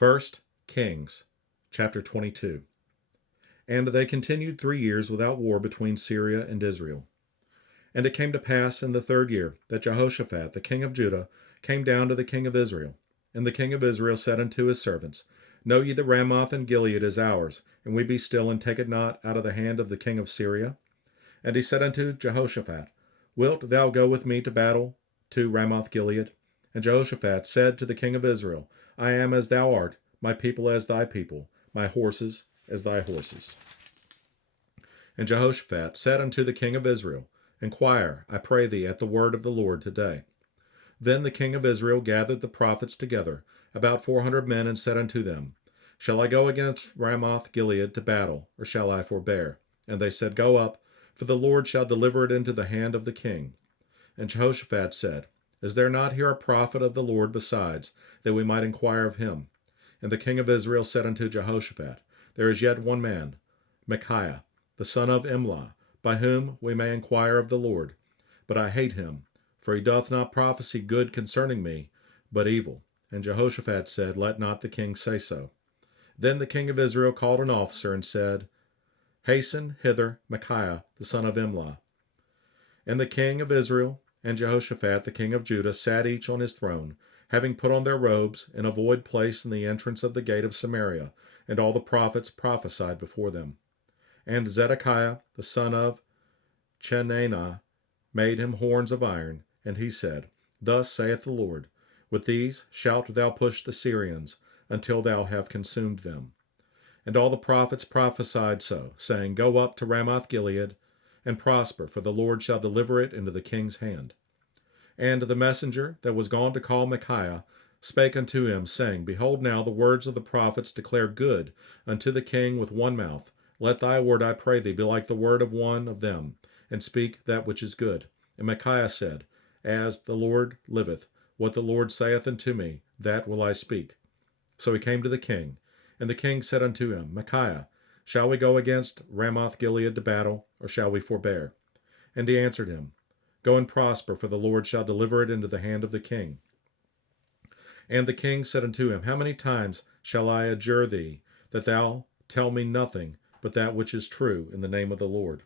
First Kings, chapter 22. And they continued 3 years without war between Syria and Israel. And it came to pass in the 3rd year that Jehoshaphat, the king of Judah, came down to the king of Israel. And the king of Israel said unto his servants, Know ye that Ramoth and Gilead is ours, and we be still, and take it not out of the hand of the king of Syria? And he said unto Jehoshaphat, Wilt thou go with me to battle to Ramoth Gilead? And Jehoshaphat said to the king of Israel, I am as thou art, my people as thy people, my horses as thy horses. And Jehoshaphat said unto the king of Israel, Inquire, I pray thee, at the word of the Lord today. Then the king of Israel gathered the prophets together, about 400 men, and said unto them, Shall I go against Ramoth Gilead to battle, or shall I forbear? And they said, Go up, for the Lord shall deliver it into the hand of the king. And Jehoshaphat said, Is there not here a prophet of the Lord besides, that we might inquire of him? And the king of Israel said unto Jehoshaphat, There is yet one man, Micaiah, the son of Imlah, by whom we may inquire of the Lord. But I hate him, for he doth not prophesy good concerning me, but evil. And Jehoshaphat said, Let not the king say so. Then the king of Israel called an officer and said, Hasten hither Micaiah, the son of Imlah. And the king of Israel and Jehoshaphat, the king of Judah, sat each on his throne, having put on their robes, in a void place in the entrance of the gate of Samaria, and all the prophets prophesied before them. And Zedekiah, the son of Chenaanah, made him horns of iron, and he said, Thus saith the Lord, With these shalt thou push the Syrians, until thou have consumed them. And all the prophets prophesied so, saying, Go up to Ramoth Gilead, and prosper, for the Lord shall deliver it into the king's hand. And the messenger that was gone to call Micaiah spake unto him, saying, Behold, now the words of the prophets declare good unto the king with one mouth. Let thy word, I pray thee, be like the word of one of them, and speak that which is good. And Micaiah said, As the Lord liveth, what the Lord saith unto me, that will I speak. So he came to the king, and the king said unto him, Micaiah, shall we go against Ramoth Gilead to battle, or shall we forbear? And he answered him, Go and prosper, for the Lord shall deliver it into the hand of the king. And the king said unto him, How many times shall I adjure thee, that thou tell me nothing but that which is true, in the name of the Lord?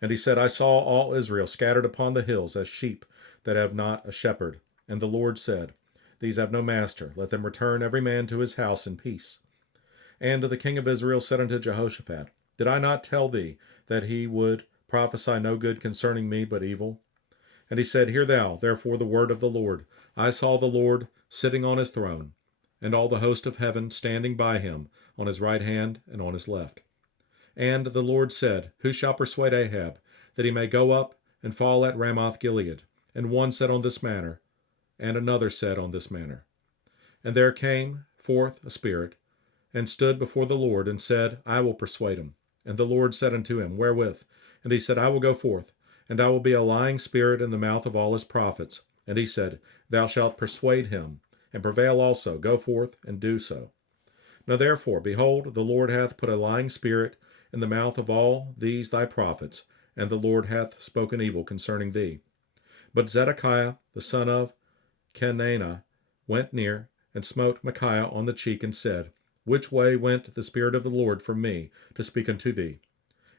And he said, I saw all Israel scattered upon the hills as sheep that have not a shepherd. And the Lord said, These have no master. Let them return every man to his house in peace. And the king of Israel said unto Jehoshaphat, Did I not tell thee that he would prophesy no good concerning me, but evil? And he said, Hear thou, therefore, the word of the Lord. I saw the Lord sitting on his throne, and all the host of heaven standing by him, on his right hand and on his left. And the Lord said, Who shall persuade Ahab, that he may go up and fall at Ramoth Gilead? And one said on this manner, and another said on this manner. And there came forth a spirit, and stood before the Lord, and said, I will persuade him. And the Lord said unto him, Wherewith? And he said, I will go forth, and I will be a lying spirit in the mouth of all his prophets. And he said, Thou shalt persuade him, and prevail also. Go forth, and do so. Now therefore, behold, the Lord hath put a lying spirit in the mouth of all these thy prophets, and the Lord hath spoken evil concerning thee. But Zedekiah, the son of Chenaanah, went near, and smote Micaiah on the cheek, and said, Which way went the Spirit of the Lord from me to speak unto thee?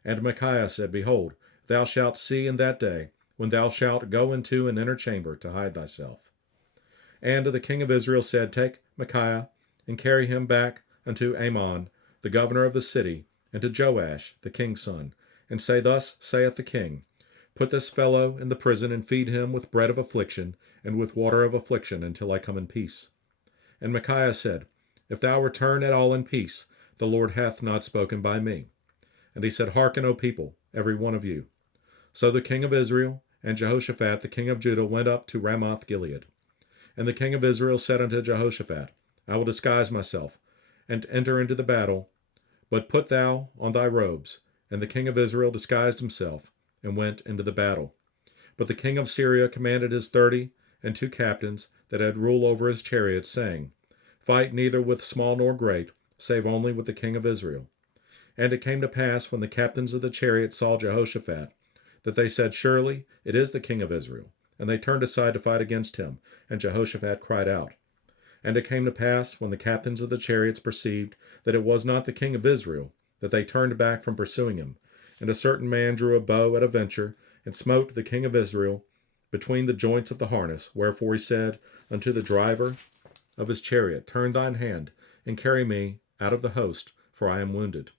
And Micaiah said, Behold, thou shalt see in that day, when thou shalt go into an inner chamber to hide thyself. And the king of Israel said, Take Micaiah, and carry him back unto Amon, the governor of the city, and to Joash, the king's son, and say, Thus saith the king, Put this fellow in the prison, and feed him with bread of affliction, and with water of affliction, until I come in peace. And Micaiah said, If thou return at all in peace, the Lord hath not spoken by me. And he said, Hearken, O people, every one of you. So the king of Israel and Jehoshaphat, the king of Judah, went up to Ramoth Gilead. And the king of Israel said unto Jehoshaphat, I will disguise myself, and enter into the battle, but put thou on thy robes. And the king of Israel disguised himself, and went into the battle. But the king of Syria commanded his 32 captains that had rule over his chariots, saying, Fight neither with small nor great, save only with the king of Israel. And it came to pass, when the captains of the chariots saw Jehoshaphat, that they said, Surely it is the king of Israel. And they turned aside to fight against him. And Jehoshaphat cried out. And it came to pass, when the captains of the chariots perceived that it was not the king of Israel, that they turned back from pursuing him. And a certain man drew a bow at a venture, and smote the king of Israel between the joints of the harness. Wherefore he said unto the driver of his chariot, Turn thine hand, and carry me out of the host, for I am wounded.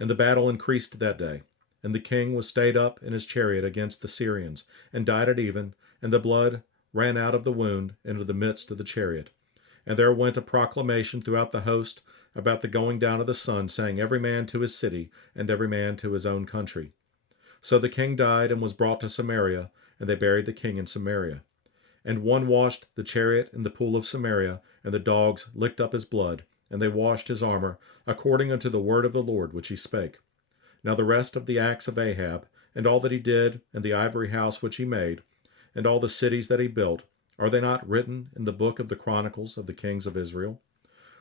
And the battle increased that day. And the king was stayed up in his chariot against the Syrians, and died at even, and the blood ran out of the wound into the midst of the chariot. And there went a proclamation throughout the host about the going down of the sun, saying, Every man to his city, and every man to his own country. So the king died, and was brought to Samaria, and they buried the king in Samaria. And one washed the chariot in the pool of Samaria, and the dogs licked up his blood, and they washed his armor, according unto the word of the Lord which he spake. Now the rest of the acts of Ahab, and all that he did, and the ivory house which he made, and all the cities that he built, are they not written in the book of the Chronicles of the kings of Israel?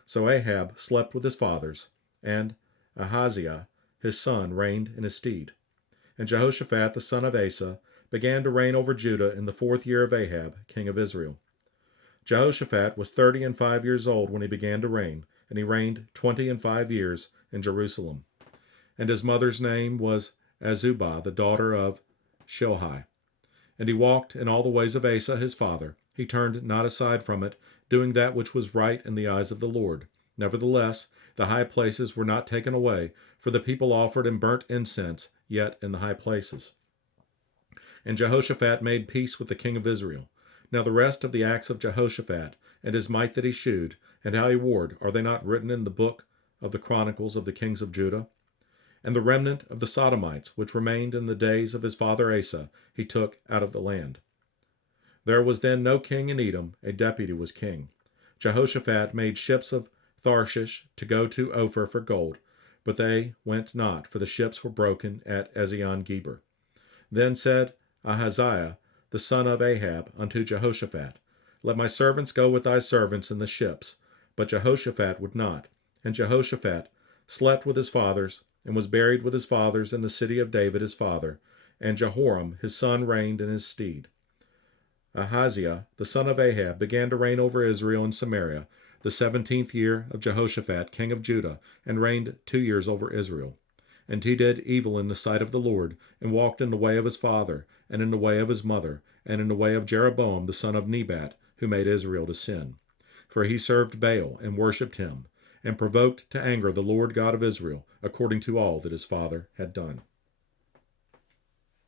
So Ahab slept with his fathers, and Ahaziah his son reigned in his stead. And Jehoshaphat the son of Asa began to reign over Judah in the 4th year of Ahab, king of Israel. Jehoshaphat was 35 years old when he began to reign, and he reigned 25 years in Jerusalem. And his mother's name was Azubah, the daughter of Shilhi. And he walked in all the ways of Asa his father. He turned not aside from it, doing that which was right in the eyes of the Lord. Nevertheless, the high places were not taken away, for the people offered and burnt incense yet in the high places. And Jehoshaphat made peace with the king of Israel. Now the rest of the acts of Jehoshaphat, and his might that he shewed, and how he warred, are they not written in the book of the Chronicles of the kings of Judah? And the remnant of the Sodomites, which remained in the days of his father Asa, he took out of the land. There was then no king in Edom, a deputy was king. Jehoshaphat made ships of Tharshish to go to Ophir for gold, but they went not, for the ships were broken at Ezion-Geber. Then said Ahaziah, the son of Ahab, unto Jehoshaphat, Let my servants go with thy servants in the ships. But Jehoshaphat would not. And Jehoshaphat slept with his fathers, and was buried with his fathers in the city of David his father, and Jehoram his son reigned in his stead. Ahaziah, the son of Ahab, began to reign over Israel in Samaria, the 17th year of Jehoshaphat, king of Judah, and reigned 2 years over Israel. And he did evil in the sight of the Lord, and walked in the way of his father, and in the way of his mother, and in the way of Jeroboam the son of Nebat, who made Israel to sin. For he served Baal, and worshipped him, and provoked to anger the Lord God of Israel, according to all that his father had done.